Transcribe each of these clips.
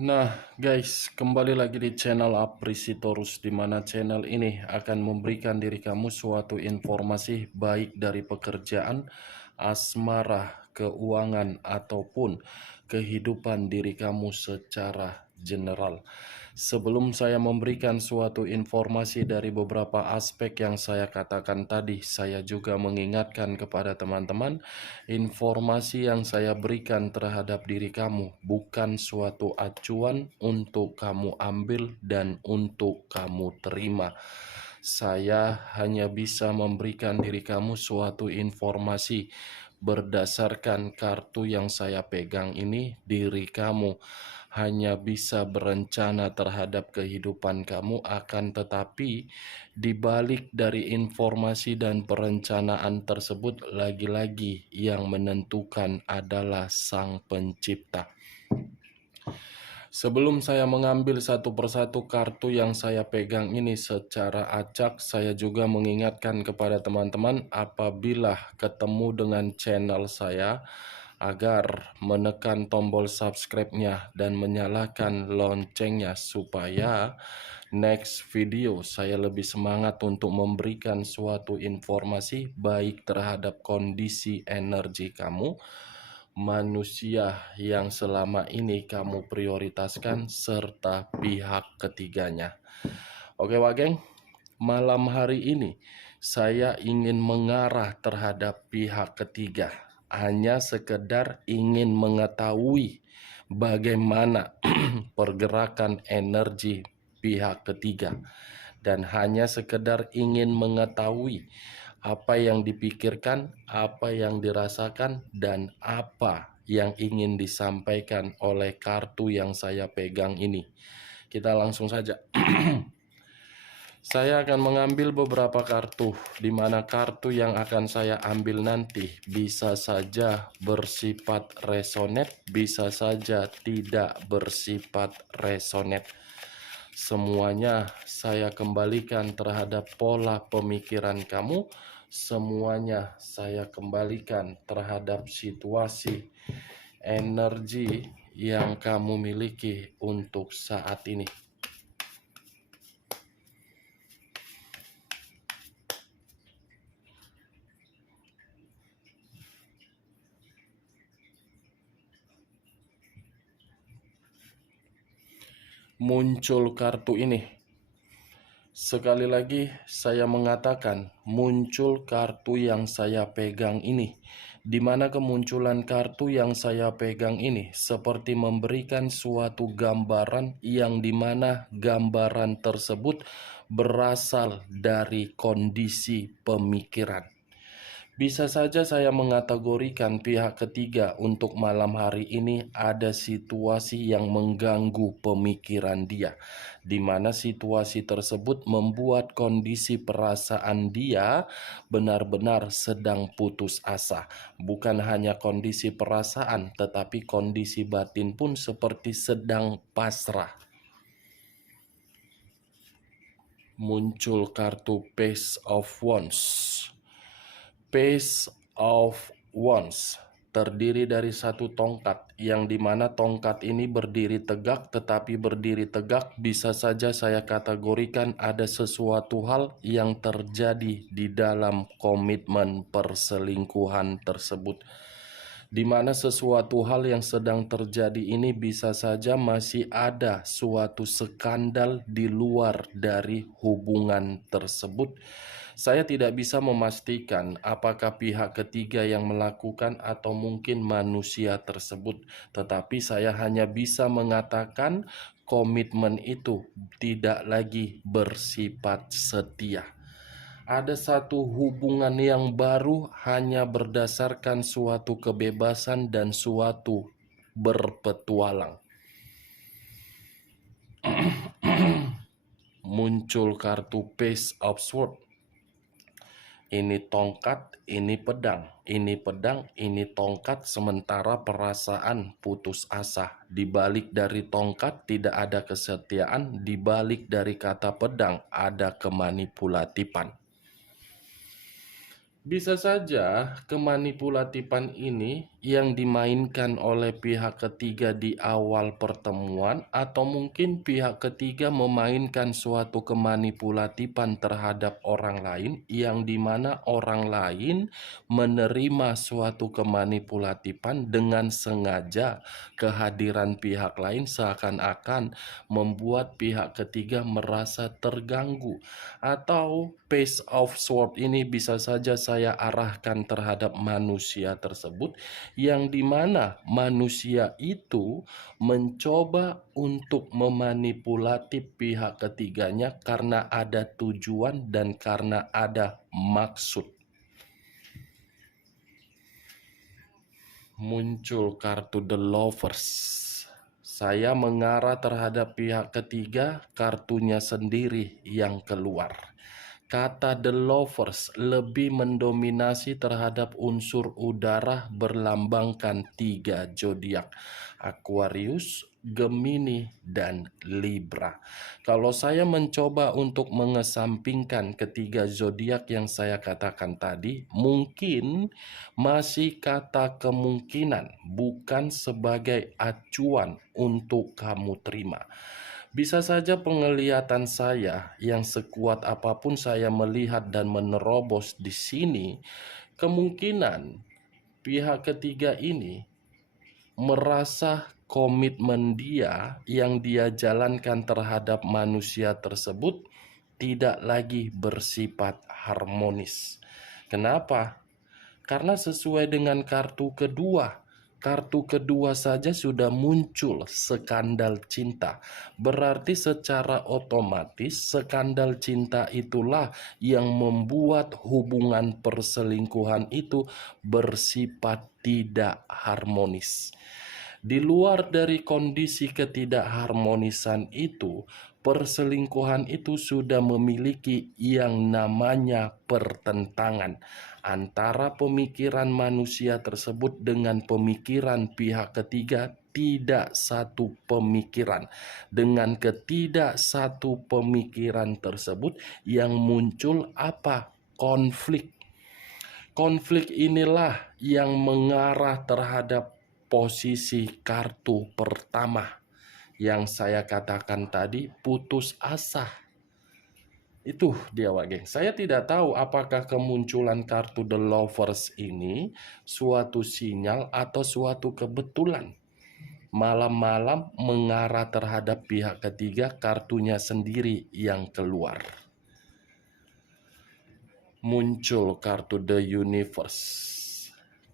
Nah, guys, kembali lagi di channel Aprisitorus, di mana channel ini akan memberikan diri kamu suatu informasi baik dari pekerjaan, asmara, keuangan, ataupun kehidupan diri kamu secara general. Sebelum saya memberikan suatu informasi dari beberapa aspek yang saya katakan tadi, saya juga mengingatkan kepada teman-teman, informasi yang saya berikan terhadap diri kamu bukan suatu acuan untuk kamu ambil dan untuk kamu terima. Saya hanya bisa memberikan diri kamu suatu informasi berdasarkan kartu yang saya pegang ini. Diri kamu hanya bisa berencana terhadap kehidupan kamu, akan tetapi di balik dari informasi dan perencanaan tersebut, lagi-lagi yang menentukan adalah Sang Pencipta. Sebelum saya mengambil satu persatu kartu yang saya pegang ini secara acak, saya juga mengingatkan kepada teman-teman apabila ketemu dengan channel saya agar menekan tombol subscribe-nya dan menyalakan loncengnya supaya next video saya lebih semangat untuk memberikan suatu informasi baik terhadap kondisi energi kamu, manusia yang selama ini kamu prioritaskan, serta pihak ketiganya. Oke Wak Geng, malam hari ini saya ingin mengarah terhadap pihak ketiga. Hanya sekedar ingin mengetahui bagaimana pergerakan energi pihak ketiga. Dan hanya sekedar ingin mengetahui apa yang dipikirkan, apa yang dirasakan, dan apa yang ingin disampaikan oleh kartu yang saya pegang ini. Kita langsung saja. Saya akan mengambil beberapa kartu, di mana kartu yang akan saya ambil nanti bisa saja bersifat resonate, bisa saja tidak bersifat resonate. Semuanya saya kembalikan terhadap pola pemikiran kamu. Semuanya saya kembalikan terhadap situasi energi yang kamu miliki untuk saat ini. Muncul kartu ini. Sekali lagi saya mengatakan muncul kartu yang saya pegang ini. Di mana kemunculan kartu yang saya pegang ini seperti memberikan suatu gambaran yang dimana gambaran tersebut berasal dari kondisi pemikiran. Bisa saja saya mengategorikan pihak ketiga untuk malam hari ini ada situasi yang mengganggu pemikiran dia, di mana situasi tersebut membuat kondisi perasaan dia benar-benar sedang putus asa. Bukan hanya kondisi perasaan, tetapi kondisi batin pun seperti sedang pasrah. Muncul kartu Page of Wands. Page of Wands terdiri dari satu tongkat, yang dimana tongkat ini berdiri tegak, tetapi berdiri tegak bisa saja saya kategorikan ada sesuatu hal yang terjadi di dalam komitmen perselingkuhan tersebut. Di mana sesuatu hal yang sedang terjadi ini bisa saja masih ada suatu skandal di luar dari hubungan tersebut. Saya tidak bisa memastikan apakah pihak ketiga yang melakukan atau mungkin manusia tersebut, tetapi saya hanya bisa mengatakan komitmen itu tidak lagi bersifat setia. Ada satu hubungan yang baru hanya berdasarkan suatu kebebasan dan suatu berpetualang. Muncul kartu Page of Swords. Ini tongkat, ini pedang, ini pedang, ini tongkat, sementara perasaan putus asa. Di balik dari tongkat tidak ada kesetiaan, di balik dari kata pedang ada kemanipulatifan. Bisa saja kemanipulatifan ini yang dimainkan oleh pihak ketiga di awal pertemuan, atau mungkin pihak ketiga memainkan suatu kemanipulatifan terhadap orang lain, yang dimana orang lain menerima suatu kemanipulatifan dengan sengaja. Kehadiran pihak lain seakan-akan membuat pihak ketiga merasa terganggu, atau pace of sword ini bisa saja saya arahkan terhadap manusia tersebut, yang dimana manusia itu mencoba untuk memanipulasi pihak ketiganya karena ada tujuan dan karena ada maksud. Muncul kartu The Lovers. Saya mengarah terhadap pihak ketiga, kartunya sendiri yang keluar. Kata The Lovers lebih mendominasi terhadap unsur udara, berlambangkan 3 zodiak: Aquarius, Gemini, dan Libra. Kalau saya mencoba untuk mengesampingkan ketiga zodiak yang saya katakan tadi, mungkin masih kata kemungkinan, bukan sebagai acuan untuk kamu terima. Bisa saja penglihatan saya, yang sekuat apapun saya melihat dan menerobos di sini, kemungkinan pihak ketiga ini merasa komitmen dia yang dia jalankan terhadap manusia tersebut tidak lagi bersifat harmonis. Kenapa? Karena sesuai dengan kartu kedua, kartu kedua saja sudah muncul skandal cinta. Berarti secara otomatis skandal cinta itulah yang membuat hubungan perselingkuhan itu bersifat tidak harmonis. Di luar dari kondisi ketidakharmonisan itu, perselingkuhan itu sudah memiliki yang namanya pertentangan antara pemikiran manusia tersebut dengan pemikiran pihak ketiga. Tidak satu pemikiran. Dengan ketidak satu pemikiran tersebut yang muncul apa? Konflik. Konflik inilah yang mengarah terhadap posisi kartu pertama yang saya katakan tadi, putus asa. Itu dia, Wak Geng. Saya tidak tahu apakah kemunculan kartu The Lovers ini suatu sinyal atau suatu kebetulan. Malam-malam mengarah terhadap pihak ketiga, kartunya sendiri yang keluar. Muncul kartu The Universe.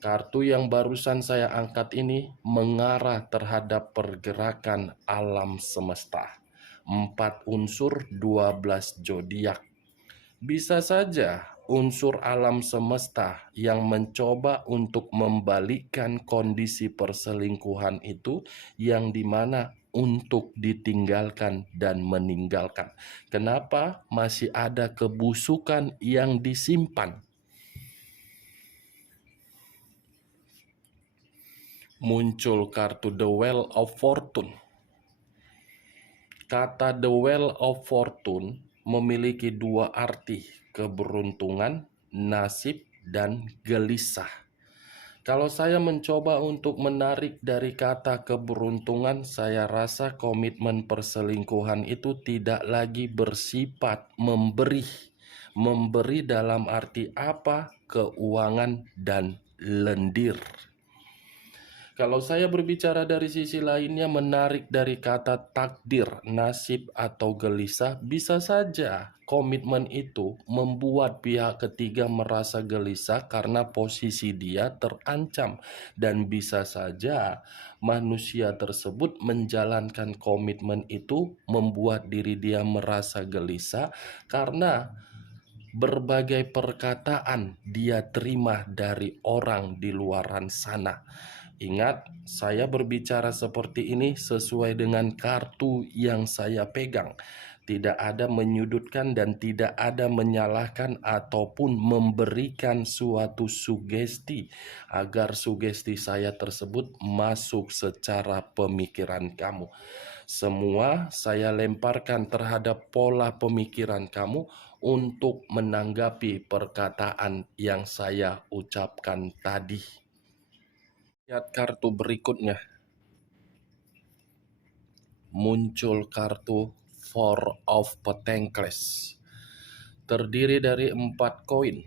Kartu yang barusan saya angkat ini mengarah terhadap pergerakan alam semesta. 4 unsur, 12 zodiak. Bisa saja unsur alam semesta yang mencoba untuk membalikkan kondisi perselingkuhan itu, yang dimana untuk ditinggalkan dan meninggalkan. Kenapa? Masih ada kebusukan yang disimpan. Muncul kartu The Wheel of Fortune. Kata The Wheel of Fortune memiliki 2 arti, keberuntungan, nasib, dan gelisah. Kalau saya mencoba untuk menarik dari kata keberuntungan, saya rasa komitmen perselingkuhan itu tidak lagi bersifat memberi. Memberi dalam arti apa? Keuangan dan lendir. Kalau saya berbicara dari sisi lainnya, menarik dari kata takdir, nasib, atau gelisah, bisa saja komitmen itu membuat pihak ketiga merasa gelisah karena posisi dia terancam. Dan bisa saja manusia tersebut menjalankan komitmen itu membuat diri dia merasa gelisah karena berbagai perkataan dia terima dari orang di luaran sana. Ingat, saya berbicara seperti ini sesuai dengan kartu yang saya pegang. Tidak ada menyudutkan dan tidak ada menyalahkan ataupun memberikan suatu sugesti agar sugesti saya tersebut masuk secara pemikiran kamu. Semua saya lemparkan terhadap pola pemikiran kamu untuk menanggapi perkataan yang saya ucapkan tadi. Lihat kartu berikutnya. Muncul kartu Four of Pentacles. Terdiri dari 4 koin.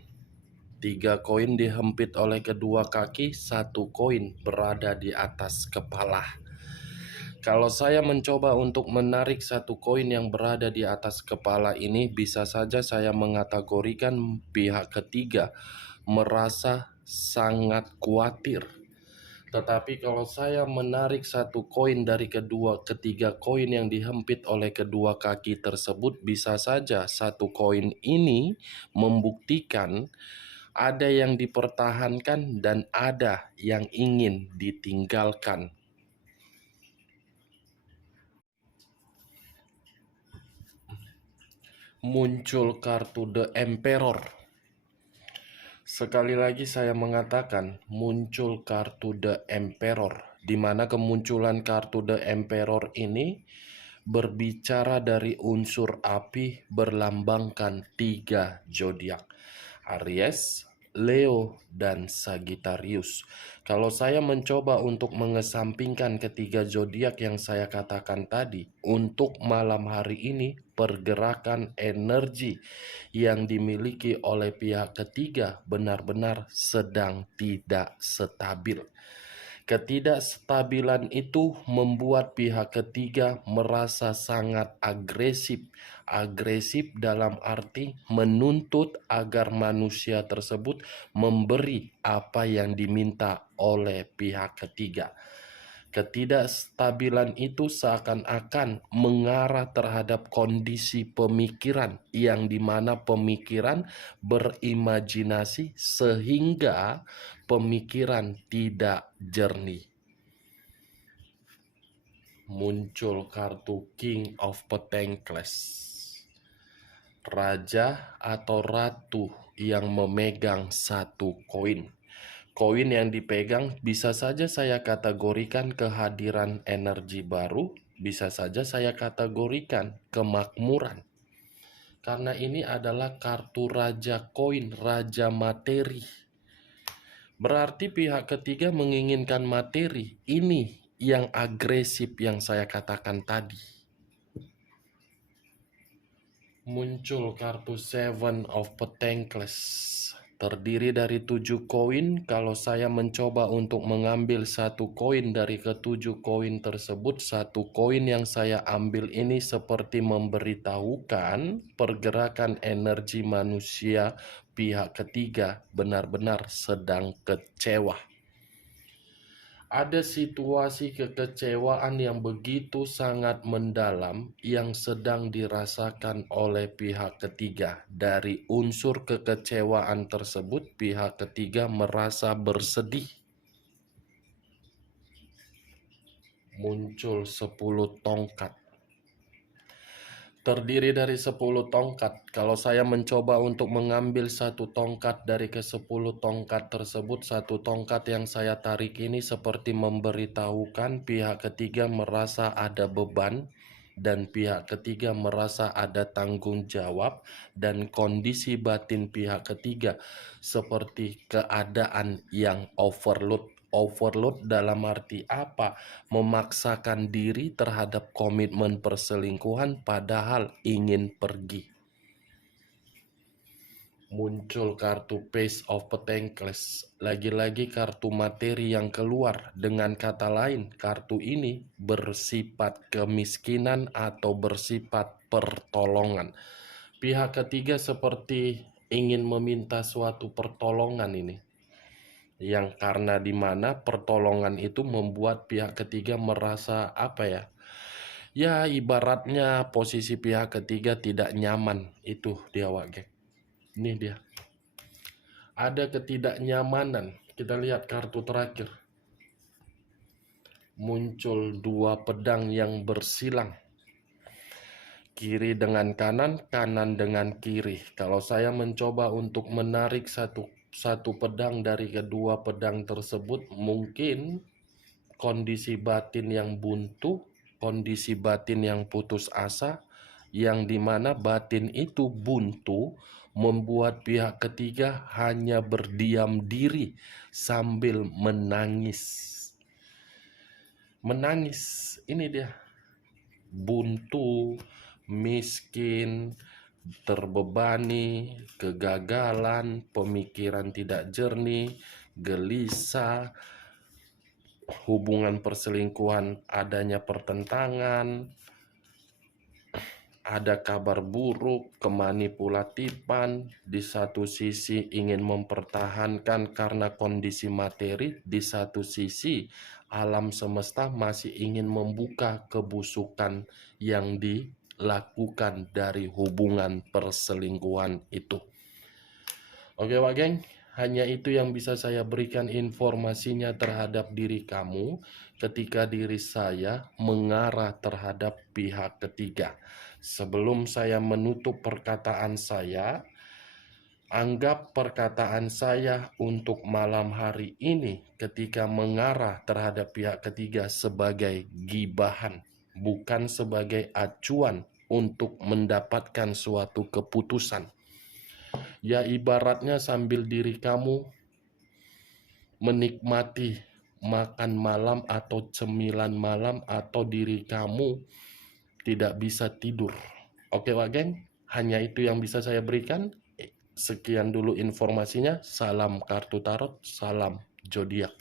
3 koin dihempit oleh kedua kaki, 1 koin berada di atas kepala. Kalau saya mencoba untuk menarik 1 koin yang berada di atas kepala ini, bisa saja saya mengategorikan pihak ketiga merasa sangat khawatir. Tetapi kalau saya menarik 1 koin dari ketiga koin yang dihempit oleh kedua kaki tersebut, bisa saja 1 koin ini membuktikan ada yang dipertahankan dan ada yang ingin ditinggalkan. Muncul kartu The Emperor. Sekali lagi saya mengatakan muncul kartu The Emperor, di mana kemunculan kartu The Emperor ini berbicara dari unsur api berlambangkan 3 zodiak: Aries, Leo, dan Sagittarius. Kalau saya mencoba untuk mengesampingkan ketiga zodiak yang saya katakan tadi, untuk malam hari ini pergerakan energi yang dimiliki oleh pihak ketiga benar-benar sedang tidak stabil. Ketidakstabilan itu membuat pihak ketiga merasa sangat agresif. Agresif dalam arti menuntut agar manusia tersebut memberi apa yang diminta oleh pihak ketiga. Ketidakstabilan itu seakan-akan mengarah terhadap kondisi pemikiran, yang dimana pemikiran berimajinasi sehingga pemikiran tidak jernih. Muncul kartu King of Pentacles, raja atau ratu yang memegang 1 koin. Koin yang dipegang bisa saja saya kategorikan kehadiran energi baru, bisa saja saya kategorikan kemakmuran. Karena ini adalah kartu raja koin, raja materi. Berarti pihak ketiga menginginkan materi. Ini yang agresif yang saya katakan tadi. Muncul kartu Seven of Pentacles. Terdiri dari 7 koin. Kalau saya mencoba untuk mengambil 1 koin dari ke-7 koin tersebut, 1 koin yang saya ambil ini seperti memberitahukan pergerakan energi manusia pihak ketiga benar-benar sedang kecewa. Ada situasi kekecewaan yang begitu sangat mendalam yang sedang dirasakan oleh pihak ketiga. Dari unsur kekecewaan tersebut, pihak ketiga merasa bersedih. Muncul 10 tongkat. Terdiri dari 10 tongkat. Kalau saya mencoba untuk mengambil 1 tongkat dari ke-10 tongkat tersebut, 1 tongkat yang saya tarik ini seperti memberitahukan pihak ketiga merasa ada beban dan pihak ketiga merasa ada tanggung jawab, dan kondisi batin pihak ketiga seperti keadaan yang overload. Overload dalam arti apa? Memaksakan diri terhadap komitmen perselingkuhan padahal ingin pergi. Muncul kartu Page of Pentacles. Lagi-lagi kartu materi yang keluar. Dengan kata lain, kartu ini bersifat kemiskinan atau bersifat pertolongan. Pihak ketiga seperti ingin meminta suatu pertolongan ini, yang karena dimana pertolongan itu membuat pihak ketiga merasa apa ya, ya ibaratnya posisi pihak ketiga tidak nyaman. Itu dia wage. Ini dia, ada ketidaknyamanan. Kita lihat kartu terakhir. Muncul 2 pedang yang bersilang, kiri dengan kanan, kanan dengan kiri. Kalau saya mencoba untuk menarik satu pedang dari kedua pedang tersebut, mungkin kondisi batin yang buntu, kondisi batin yang putus asa, yang dimana batin itu buntu membuat pihak ketiga hanya berdiam diri sambil menangis. Menangis, ini dia, buntu, miskin, terbebani, kegagalan, pemikiran tidak jernih, gelisah, hubungan perselingkuhan adanya pertentangan, ada kabar buruk, kemanipulatifan, di satu sisi ingin mempertahankan karena kondisi materi, di satu sisi alam semesta masih ingin membuka kebusukan yang dilakukan dari hubungan perselingkuhan itu. Oke Wak Geng, hanya itu yang bisa saya berikan informasinya terhadap diri kamu ketika diri saya mengarah terhadap pihak ketiga. Sebelum saya menutup perkataan saya, anggap perkataan saya untuk malam hari ini ketika mengarah terhadap pihak ketiga sebagai gibahan, bukan sebagai acuan untuk mendapatkan suatu keputusan. Ya ibaratnya sambil diri kamu menikmati makan malam atau cemilan malam atau diri kamu tidak bisa tidur. Oke Wak Geng, hanya itu yang bisa saya berikan. Sekian dulu informasinya. Salam kartu tarot, salam zodiak.